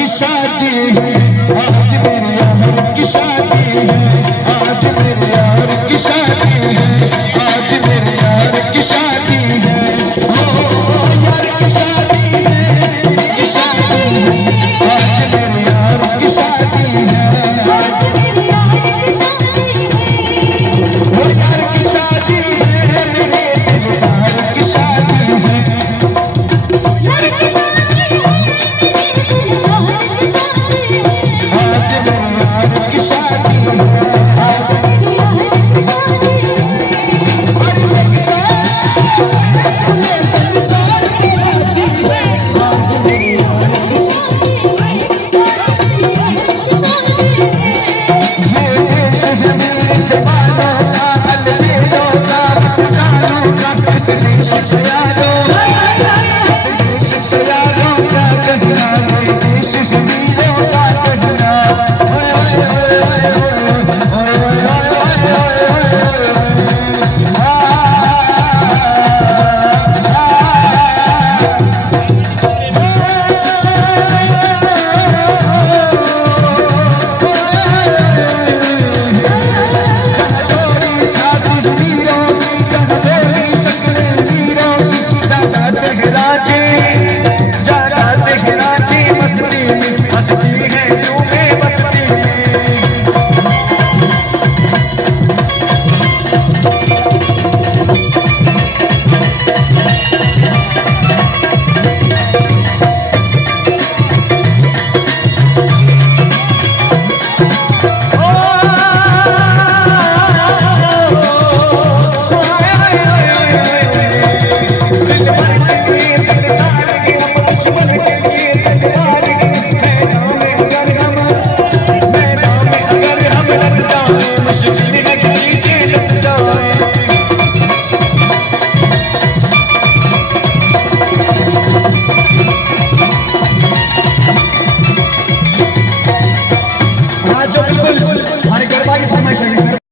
की शादी है, आज मेरे यार की शादी है, आज मेरे यार की शादी है, आज मेरे यार की शादी है। ओ यार की शादी है, की शादी है, आज मेरे यार की शादी है, आज मेरे यार की शादी है। ओ यार की शादी है, मेरे दिलदार की शादी है, यार की शादी है, मेरे दिलदार की शादी है, आज मेरे यार की शादी है, आज मेरे यार की शादी है। अरे लगता है संसार की राती है, आज मेरे यार की शादी है, आज मेरे यार की शादी है। ये देश है मेरे जवानों का, अलविदा का, मस्तानों का, इस देश से यारों, इस देश से यारों का कहना, ये देश है वीरों का कहना। ओए ओए ओए ओए ओए ओए ओए ओए ओए ओए वीरों की, कहतोरी शक्ल वीरों की, दादा तेहराजे।